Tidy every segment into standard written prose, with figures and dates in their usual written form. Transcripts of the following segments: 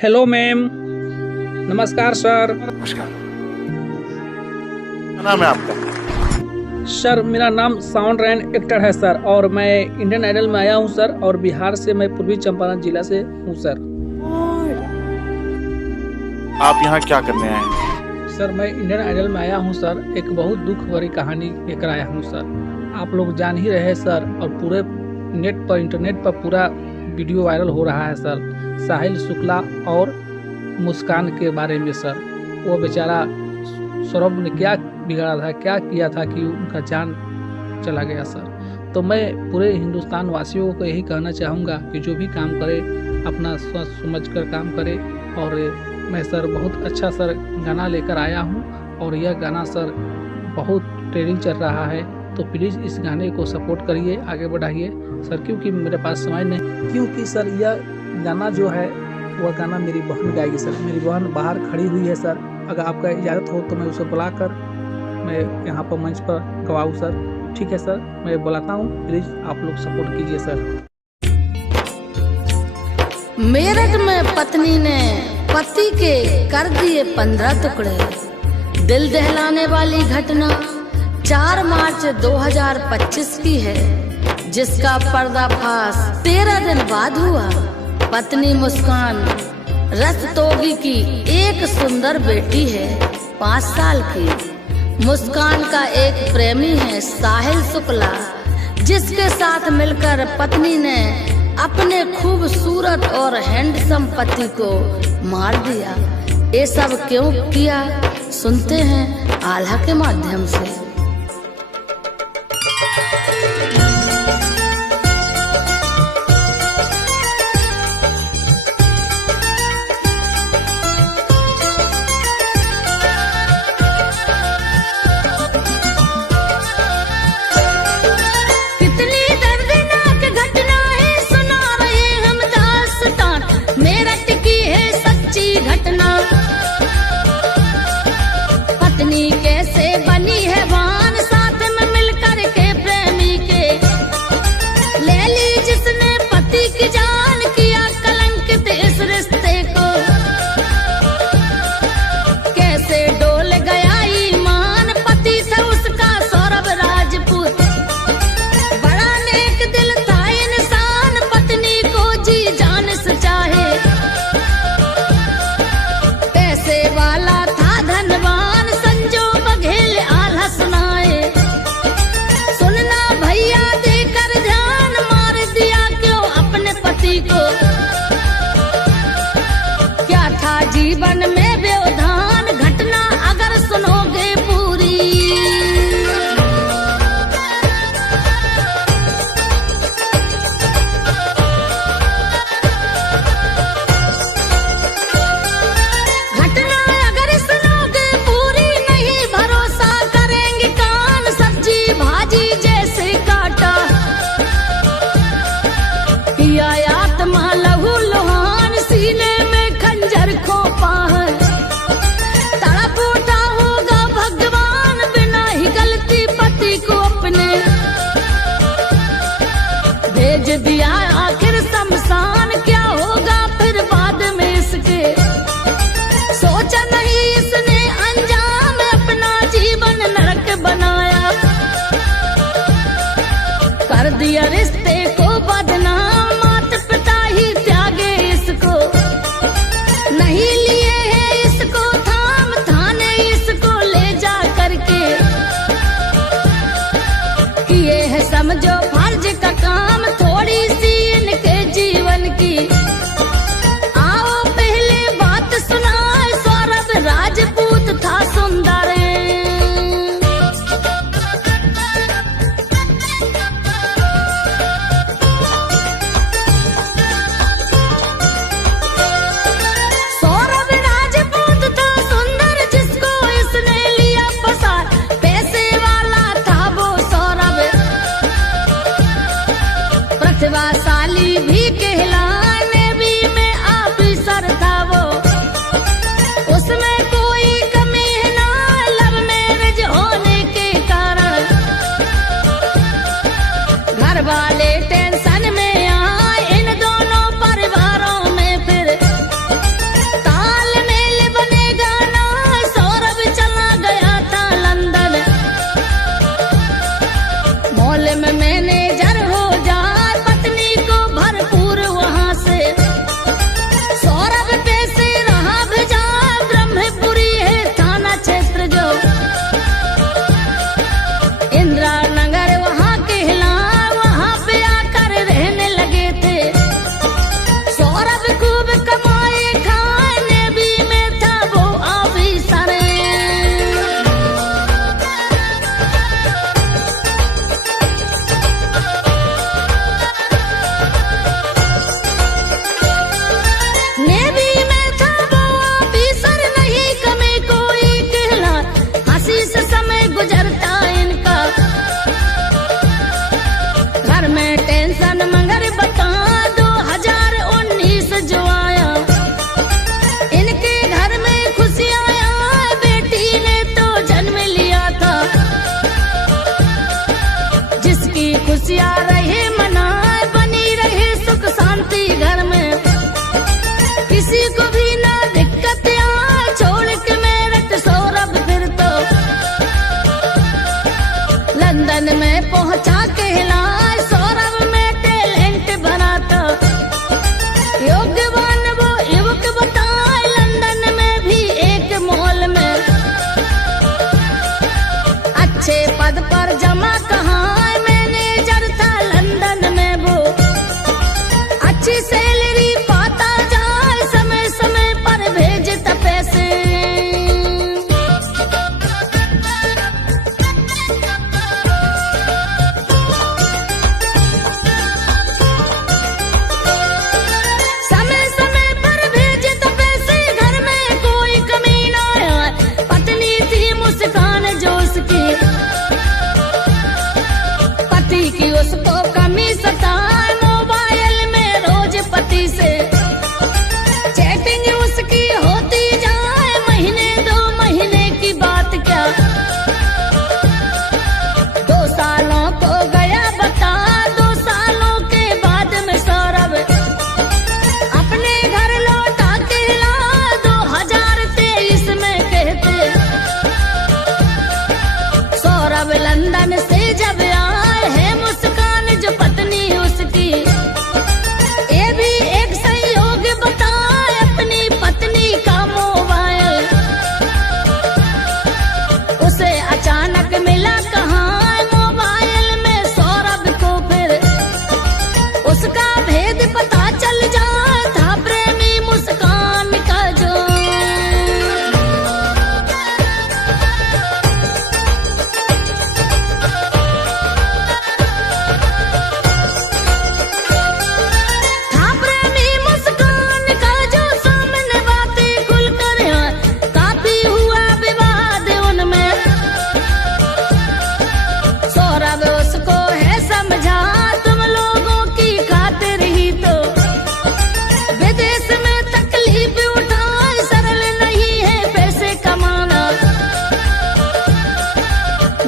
Hello ma'am. नमस्कार sir. नमस्कार। क्या नाम है आपका? सर मेरा नाम साउंड रैन एक्टर है सर, और मैं इंडियन आइडल में आया हूँ सर, और बिहार से मैं पूर्वी चंपारण जिला से हूँ सर। आप यहाँ क्या करने आए हैं? सर मैं इंडियन आइडल में आया हूँ सर, एक बहुत दुख भरी कहानी लेकर आया हूँ सर। आप लोग जान ही रहे हैं सर, और पूरे नेट पर इंटरनेट पर पूरा वीडियो वायरल हो रहा है सर, साहिल शुक्ला और मुस्कान के बारे में सर। वो बेचारा सौरभ ने क्या बिगाड़ा था, क्या किया था कि उनका जान चला गया सर। तो मैं पूरे हिंदुस्तान वासियों को यही कहना चाहूँगा कि जो भी काम करे अपना सोच समझ कर काम करे। और मैं सर बहुत अच्छा सर गाना लेकर आया हूँ, और यह गाना सर बहुत ट्रेंडिंग चल रहा है, तो प्लीज़ इस गाने को सपोर्ट करिए, आगे बढ़ाइए सर। क्योंकि मेरे पास समय नहीं, क्योंकि सर यह गाना जो है वह गाना मेरी बहन गाएगी सर। मेरी बहन बाहर खड़ी हुई है सर, अगर आपका इजाज़त हो तो मैं उसे बुलाकर मैं यहाँ पर मंच पर गवाऊँ सर। ठीक है सर, मैं बुलाता हूँ, प्लीज़ आप लोग सपोर्ट कीजिए सर। मेरठ में पत्नी ने पति के कर दिए 15 टुकड़े। दिल दहलाने वाली घटना 4 मार्च 2025 की है, जिसका पर्दाफाश 13 दिन बाद हुआ। पत्नी मुस्कान रस्तोगी की एक सुंदर बेटी है, 5 साल की। मुस्कान का एक प्रेमी है साहिल शुक्ला, जिसके साथ मिलकर पत्नी ने अपने खूबसूरत और हैंडसम पति को मार दिया। ये सब क्यों किया, सुनते हैं आल्हा के माध्यम से। जीवन में व्यवधान घटना अगर सुनोगे पूरी, घटना अगर सुनोगे पूरी, नहीं भरोसा करेंगे कान। सब्जी भाजी जैसे काटा किया आत्मा लहू लोहान, सीने में खंजर खोपा है। तड़प उठा होगा भगवान, बिना ही गलती पति को अपने भेज दिया आखिर शमशान। क्या होगा फिर बाद में इसके, सोचा नहीं इसने अंजाम, अपना जीवन नरक बनाया। कर दिया रिश्ते को बदनाम, माता पिता ही त्यागे इसको। नहीं लिए है इसको थाम, थाने इसको ले जा करके किए है समझो फर्ज का काम। थोड़ी सी इनके जीवन की आओ पहले बात सुनाए। सौरभ राजपूत था सुंदर, प्रतिभाशाली भी कहलाने भी में ऑफिसर था वो। उसमें कोई कमी ना, लव मैरिज होने के कारण घर वाले टेंशन में आए। इन दोनों परिवारों में फिर घर बता 2019 जो आया, इनके घर में खुशियाँ आया, बेटी ने तो जन्म लिया था। जिसकी खुशियाँ रहे मनाए, बनी रहे सुख शांति घर में, किसी को भी ना दिक्कत आए, छोड़ के मेरठ सौरभ फिर तो लंदन में पहुंचा कहलाए। सौरभ में टैलेंट भरा था, योग्यवान वो युवक बताए, लंदन में भी एक मॉल में अच्छे पद पर जमा कहाँ, मैनेजर था लंदन में वो, अच्छी सैलरी पाता जाए, समय समय पर भेजता पैसे। समय समय पर भेजता पैसे, घर में कोई कमी ना आए। पत्नी थी मुस्कान जो उसकी, पति की उसको कमी सताए, मोबाइल में रोज पति से चैटिंग उसकी होती जाए, महीने 2 महीने की बात क्या, 2 सालों को गया बता। 2 सालों के बाद में सौरभ अपने घर लौटा के ला, 2023 में कहते सौरभ लंदन से जब आए है, मुस्कान जो पत्नी उसकी, ये भी एक संयोग बताए, अपनी पत्नी का मोबाइल उसे अचानक मिला कहाँ, मोबाइल में सौरभ को फिर उसका भेद पता चल जाए, था प्रेमी मुस्कान का जो। था प्रेमी मुस्कान का जो, सामने बातें खुलकर आए, काफी हुआ विवाद उनमें। सौरभ उसको है समझा, तुम लोगों की खातिर ही तो विदेश में तकलीफ उठाए, सरल नहीं है पैसे कमाना,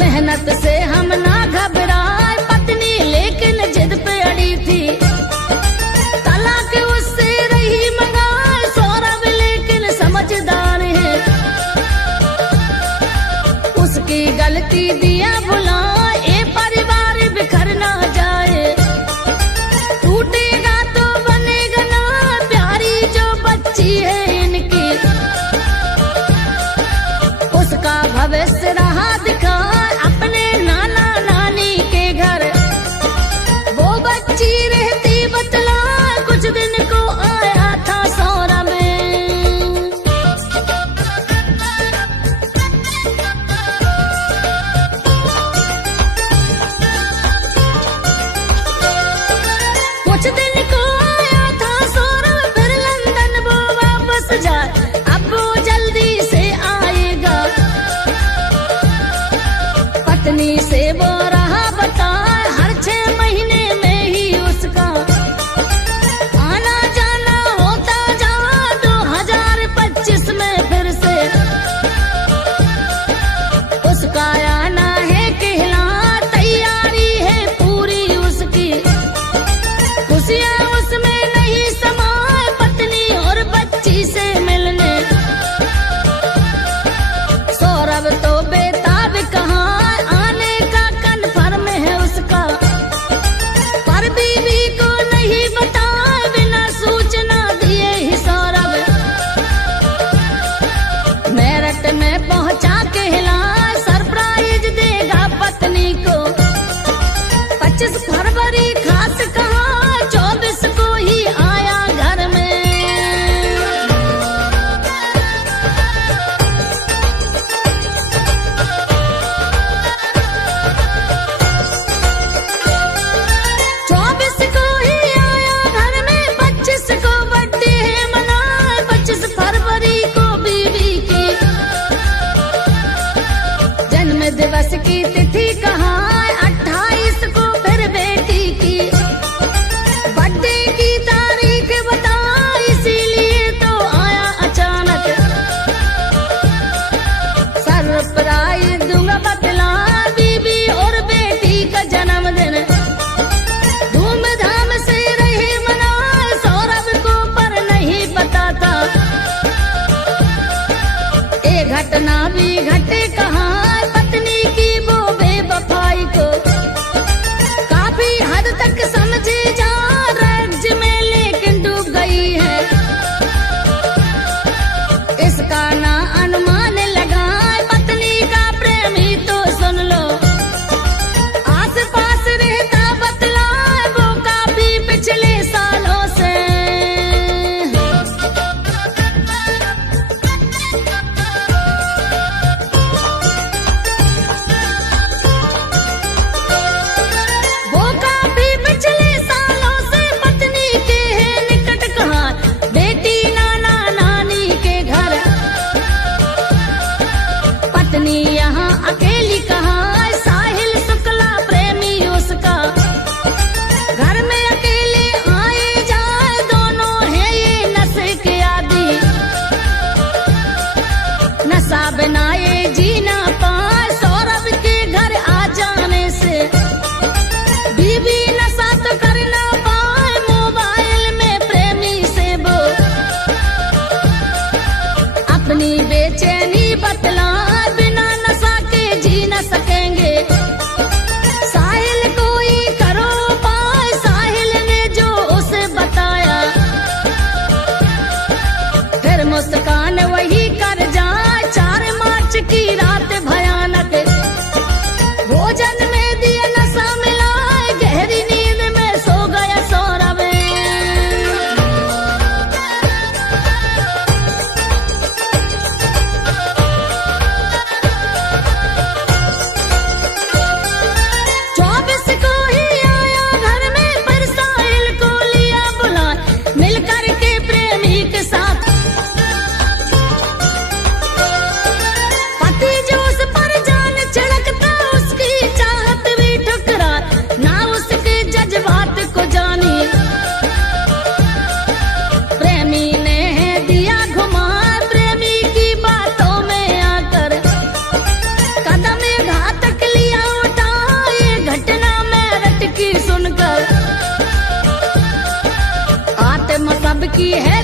मेहनत से हम ना घबराए। पत्नी लेकिन जिद पे अड़ी थी, तलाक उससे रही मंगाए, सौरभ लेकिन समझदार है, उसकी गलती दिया भुलाए, ये परिवार बिखर ना जाए, टूटेगा तो बनेगा ना, प्यारी जो बच्ची है इनकी, उसका भविष्य रहा दिखा, अपने नाना नानी के घर वो बच्ची रहती बतला, कुछ दिन को आया था सौरभ। कुछ दिन को आया था सौरभ, फिर लंदन वो वापस जाए, अब वो जल्दी से आएगा, पत्नी से वो रहा बताए, हर 6 महीने में ही उसका आना जाना होता जा। 2025 में फिर से उसका आना है कहला, तैयारी है पूरी उसकी, खुशियाँ उसमें सबकी है